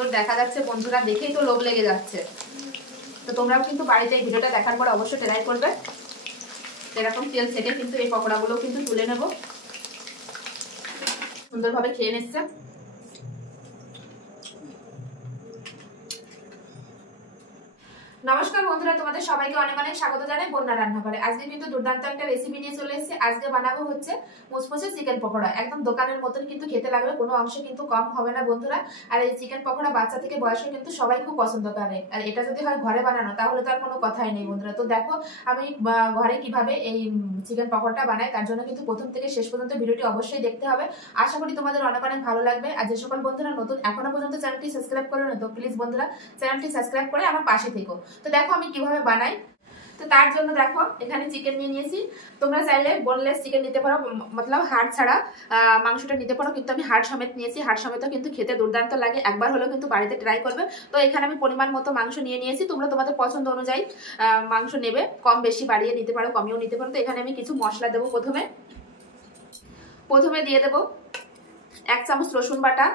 সুন্দর দেখা যাচ্ছে বন্ধুরা, দেখেই তো লোভ লেগে যাচ্ছে। তো তোমরাও কিন্তু বাড়িতে এই ভিডিওটা দেখার পর অবশ্যই ট্রাই করবে। এরকম তেল ছেঁকে কিন্তু এই পকোড়াগুলো কিন্তু তুলে নেব। সুন্দরভাবে খেয়ে নিচ্ছে। নমস্কার বন্ধুরা, তোমাদের সবাইকে অনেক অনেক স্বাগত জানাই বন্যা রান্নাঘরে। আজকে কিন্তু দুর্দান্ত একটা রেসিপি নিয়ে চলে এসেছি। আজকে বানাবো হচ্ছে মুসমুসে চিকেন পকোড়া। একদম দোকানের মতন কিন্তু খেতে লাগবে, কোনো অংশ কিন্তু কম হবে না বন্ধুরা। আর এই চিকেন পকোড়া বাচ্চা থেকে বয়স্ক কিন্তু সবাই খুব পছন্দ করে। আর এটা যদি হয় ঘরে বানানো তাহলে তো আর কোনো কথাই নেই বন্ধুরা। তো দেখো আমি ঘরে কিভাবে এই চিকেন পকোড়াটা বানাই, তার জন্য কিন্তু প্রথম থেকে শেষ পর্যন্ত ভিডিওটি অবশ্যই দেখতে হবে। আশা করি তোমাদের অনেক অনেক ভালো লাগবে। আর যে সকল বন্ধুরা নতুন এখনো পর্যন্ত চ্যানেলটি সাবস্ক্রাইব করো না, তো প্লিজ বন্ধুরা চ্যানেলটি সাবস্ক্রাইব করে আমার পাশে থেকো। তো দেখো আমি কিভাবে বানাই। তো তার জন্য দেখো এখানে চিকেন নিয়ে নিয়েছি। তোমরা চাইলে বোনলেস চিকেন নিতে পারো, মতলব হাড় ছাড়া মাংসটা নিতে পারো, কিন্তু আমি হাড় সমেত নিয়েছি। হাড় সমেতও কিন্তু খেতে দুর্দান্ত লাগে, একবার হলেও কিন্তু বাড়িতে ট্রাই করবে। তো এখানে আমি পরিমাণ মতো মাংস নিয়ে নিয়েছি। তোমরা তোমাদের পছন্দ অনুযায়ী মাংস নেবে, কম বেশি বাড়িয়ে নিতে পারো, কমিয়েও নিতে পারো। তো এখানে আমি কিছু মশলা দেবো। প্রথমে দিয়ে দেবো 1 চামচ রসুন বাটা,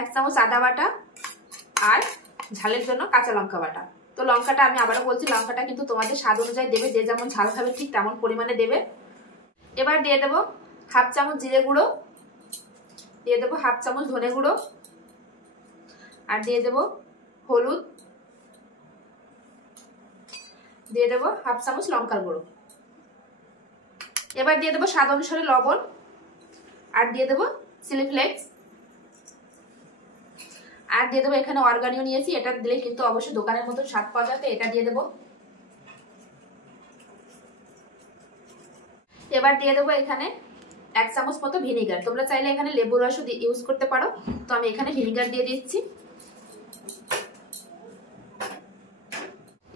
1 চামচ আদা বাটা, আর ঝালের জন্য কাঁচা লঙ্কা বাটা। তো লঙ্কাটা আমি আবারও বলছি, লঙ্কাটা কিন্তু তোমাদের স্বাদ অনুযায়ী দেবে, যে যেমন ঝাল খাবে ঠিক তেমন পরিমাণে দেবে। এবার দিয়ে দেবো 1/2 চামচ জিরে গুঁড়ো, দিয়ে দেবো 1/2 চামচ ধনে গুঁড়ো, আর দিয়ে দেবো হলুদ, দিয়ে দেবো 1/2 চামচ লঙ্কার গুঁড়ো। এবার দিয়ে দেবো স্বাদ অনুসারে লবণ, আর দিয়ে দেবো চিলি ফ্লেক্স, আর দিয়ে দেবো এখানে অর্গানিও নিয়েছি, এটা দিলে কিন্তু অবশ্যই দোকানের মতো স্বাদ পাওয়া যাবে। এটা দিয়ে দেবো। এবার দিয়ে দেবো এখানে 1 চামচ মতো ভিনিগার। তোমরা চাইলে এখানে লেবুর রসও ইউজ করতে পারো, তো আমি এখানে ভিনিগার দিয়ে দিচ্ছি।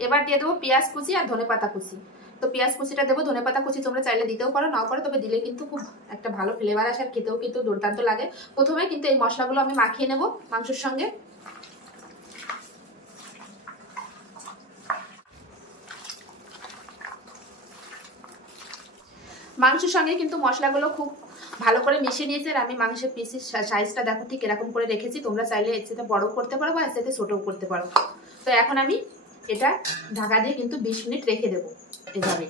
এবার দিয়ে দেবো পেঁয়াজ কুচি আর ধনেপাতা কুচি। তো পেঁয়াজ কুচিটা দেবো, ধনেপাতা কুচি তোমরা চাইলে দিতেও পারো, নাও পারো, তবে দিলে কিন্তু খুব একটা ভালো ফ্লেভার আসে, আর খেতেও কিন্তু দুর্দান্ত লাগে। প্রথমে কিন্তু এই মশলাগুলো আমি মাখিয়ে নেব মাংসের সঙ্গে। মাংসের সঙ্গে কিন্তু মশলাগুলো খুব ভালো করে মিশিয়ে নিয়েছে। আর আমি মাংসের পিসের সাইজটা দেখো ঠিক এরকম করে রেখেছি। তোমরা চাইলে এর সাথে বড়ও করতে পারো বা এর সাথে ছোটও করতে পারো। তো এখন আমি এটা ঢাকা দিয়ে কিন্তু 20 মিনিট রেখে দেবো এভাবে।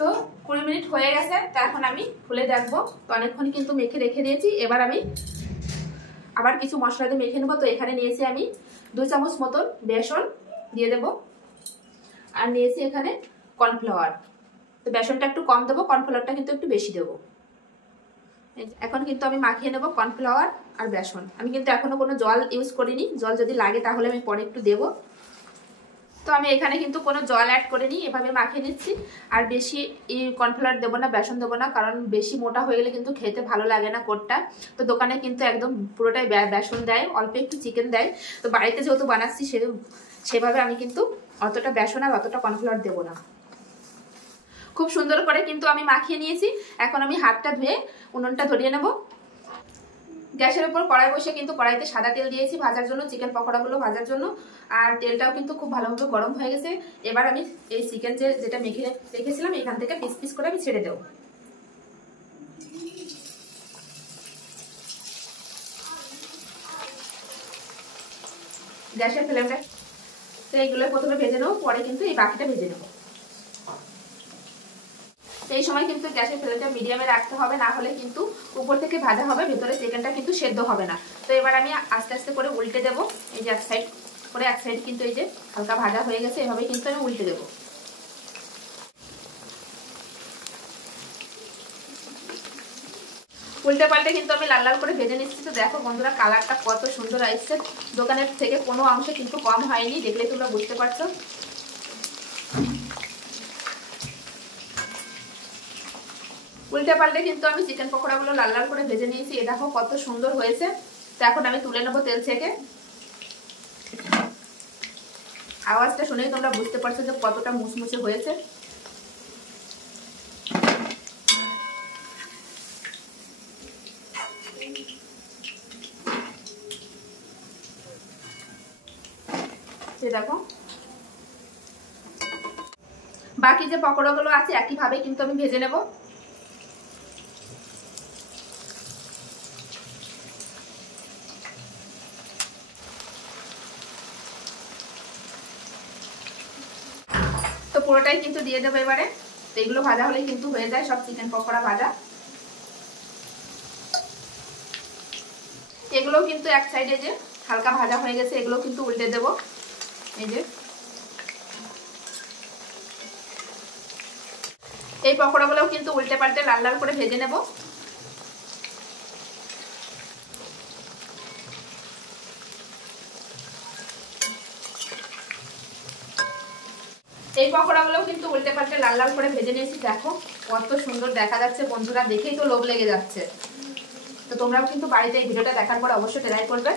তো 20 মিনিট হয়ে গেছে। তো এখন আমি খুলে দেখবো। তো অনেকক্ষণ কিন্তু মেখে রেখে দিয়েছি। এবার আমি আবার কিছু মশলা দিয়ে মেখে নেবো। তো এখানে নিয়েছি আমি 2 চামচ মতন বেসন দিয়ে দেবো, আর নিয়েছি এখানে কর্নফ্লাওয়ার। তো বেসনটা একটু কম দেবো, কর্নফ্লাওয়ারটা কিন্তু একটু বেশি দেবো। এখন কিন্তু আমি মাখিয়ে নেবো কর্নফ্লাওয়ার আর বেসন। আমি কিন্তু এখনো কোনো জল ইউজ করিনি, জল যদি লাগে তাহলে আমি পরে একটু দেবো। তো আমি এখানে কিন্তু কোনো জল অ্যাড করিনি, এভাবে মাখিয়ে নিচ্ছি। আর বেশি কর্নফ্লাওয়ার দেবো না, বেসন দেবো না, কারণ বেশি মোটা হয়ে গেলে কিন্তু খেতে ভালো লাগে না কোটটা। তো দোকানে কিন্তু একদম পুরোটাই বেসন দেয়, অল্প একটু চিকেন দেয়। তো বাড়িতে যেহেতু বানাচ্ছি সেভাবে আমি কিন্তু অতটা বেসন আর অতটা কর্নফ্লাওয়ার দেবো না। খুব সুন্দর করে কিন্তু আমি মাখিয়ে নিয়েছি। এখন আমি হাতটা ধুয়ে উনুনটা ধরিয়ে নেব। গ্যাসের উপর কড়াই বসে কিন্তু কড়াইতে সাদা তেল দিয়েছি ভাজার জন্য, চিকেন পকোড়াগুলো ভাজার জন্য। আর তেলটাও কিন্তু খুব ভালোভাবে গরম হয়ে গেছে। এবার আমি এই চিকেন যেটা মেখে রেখেছিলাম এখান থেকে পিস পিস করে আমি ছেড়ে দেবো। গ্যাসের ফ্লেমটা তো এইগুলো প্রথমে ভেজে নেবো, পরে কিন্তু এই বাকিটা ভেজে নেবো। এই সময় কিন্তু গ্যাসের ফ্লেমটা মিডিয়ামে রাখতে হবে, না হলে কিন্তু উপর থেকে ভাজা হবে, ভেতরে চিকেনটা কিন্তু সেদ্ধ হবে না। তো এবার আমি আস্তে আস্তে করে উল্টে দেবো। এই যে এক সাইড করে, এক সাইড কিন্তু এই যে হালকা ভাজা হয়ে গেছে, এভাবেই কিন্তু আমি উল্টে দেবো। উল্টে পাল্টে কিন্তু আমি লাল লাল করে ভেজে নিচ্ছি। তো দেখো বন্ধুরা কালারটা কত সুন্দর আসছে, দোকানের থেকে কোনো অংশে কিন্তু কম হয়নি, দেখলে তোমরা বুঝতে পারছো। উল্টে পাল্টে কিন্তু আমি চিকেন পকোড়াগুলো লাল লাল করে ভেজে নিয়েছি। এ দেখো কত সুন্দর হয়েছে। তো এখন আমি তুলে নেবো তেল থেকে। আওয়াজটা শুনেই তোমরা বুঝতে পারছো যে কতটা মুচমুচে হয়েছে। দেখো বাকি যে পকোড়াগুলো আছে একইভাবে কিন্তু আমি ভেজে নেব। পুরোটাই কিন্তু দিয়ে দেবো এবারে। তো এগুলো ভাজা হলে কিন্তু হয়ে যায় সব চিকেন পকোড়া ভাজা। এগুলো কিন্তু এক সাইডে যে হালকা ভাজা হয়ে গেছে, এগুলো কিন্তু উল্টে দেবো। এই যে এই পকোড়াগুলোও কিন্তু উল্টে পাল্টে লাল লাল করে ভেজে নেব। এই পকোড়াগুলোও কিন্তু উল্টে পাল্টে লাল লাল করে ভেজে নিয়েছি। দেখো কত সুন্দর দেখা যাচ্ছে বন্ধুরা, দেখেই তো লোভ লেগে যাচ্ছে। তো তোমরাও কিন্তু বাড়িতে এই ভিডিওটা দেখার পর অবশ্যই ট্রাই করবে।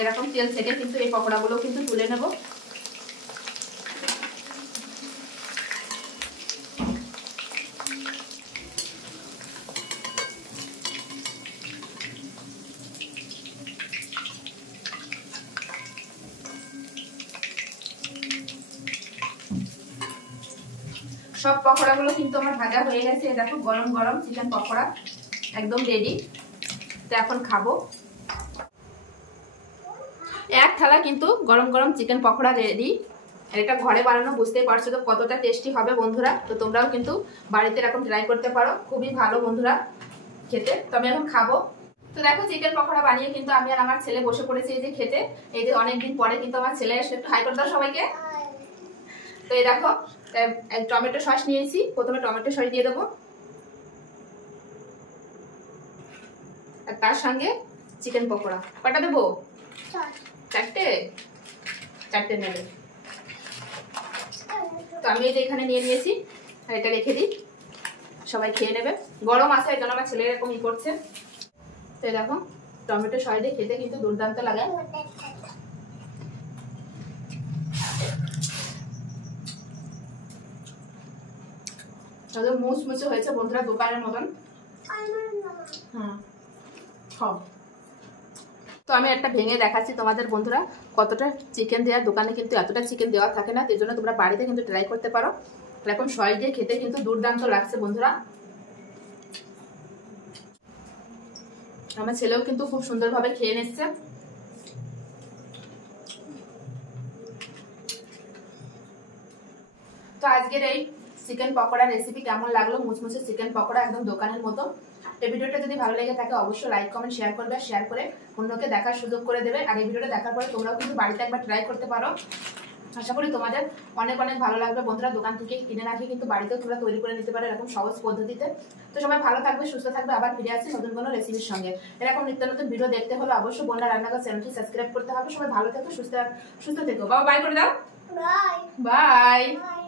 এরকম তেল থেকে কিন্তু এই পকোড়াগুলো কিন্তু তুলে নেব। সব পকোড়াগুলো কিন্তু আমার ভাজা হয়ে গেছে। দেখো গরম গরম চিকেন পকোড়া একদম রেডি। তো এখন খাবো। এক থালা কিন্তু গরম গরম চিকেন পকোড়া রেডি। এটা ঘরে বানানো, বুঝতেই পারছো তো কতটা টেস্টি হবে বন্ধুরা। তো তোমরাও কিন্তু বাড়িতে এরকম ট্রাই করতে পারো, খুবই ভালো বন্ধুরা খেতে। তো আমি এখন খাবো। তো দেখো চিকেন পকোড়া বানিয়ে কিন্তু আমি আর আমার ছেলে বসে পড়েছি এই যে খেতে। এই যে অনেকদিন পরে কিন্তু আমার ছেলে এসে, একটু হাই করে দাও সবাইকে। তো এই দেখো টমেটো সস নিয়েছি, প্রথমে টমেটো সস দিয়ে দেবো, আর তার সঙ্গে চিকেন পকোড়া। কটা দেবো? চারটে? চারটে নেবে। তো আমি এই যে এখানে নিয়ে নিয়েছি, আর এটা রেখে দিই, সবাই খেয়ে নেবে। গরম আছে, এই জন্য আমার ছেলে এরকম করছে। তো দেখো টমেটো সস দিয়ে খেতে কিন্তু দুর্দান্ত লাগে। মুচমুচে হয়েছে বন্ধুরা, দোকানের মতন। হ্যাঁ, তো আমি একটা ভেঙে দেখাচ্ছি তোমাদের বন্ধুরা কতটা চিকেন দেওয়া। দোকানে কিন্তু এতটা চিকেন দেওয়া থাকে না, সেই জন্য তোমরা বাড়িতে কিন্তু ট্রাই করতে পারো। এরকম সস দিয়ে খেতে কিন্তু দুর্দান্ত লাগছে বন্ধুরা। আমার ছেলেও কিন্তু খুব সুন্দরভাবে খেয়ে নিচ্ছে। তো আজকের এই চিকেন পকোড়া রেসিপি কেমন লাগলো? মুচমুচে চিকেন পকোড়া একদম দোকানের মতো। এই ভিডিওটা যদি ভালো লেগে থাকে অবশ্যই লাইক কমেন্ট শেয়ার করবে, শেয়ার করে অন্যকে দেখার সুযোগ করে দেবে। আর এই ভিডিওটা দেখার পরে তোমরাও কিন্তু বাড়িতে একবার ট্রাই করতে পারো। আশা করি তোমাদের অনেক অনেক ভালো লাগবে বন্ধুরা। দোকান থেকে কিনে রাখি কিন্তু বাড়িতেও তোমরা তৈরি করে নিতে পারো এরকম সহজ পদ্ধতিতে। তো সবাই ভালো থাকবে, সুস্থ থাকবে। আবার ফিরে আসছি নতুন কোনো রেসিপির সঙ্গে। এরকম নিত্য নতুন ভিডিও দেখতে হলে অবশ্যই বন্যা রান্নাঘর চ্যানেলটি সাবস্ক্রাইব করতে হবে। সবাই ভালো থেকো, সুস্থ থেকো। বাবা বাই করে দাও। Bye bye.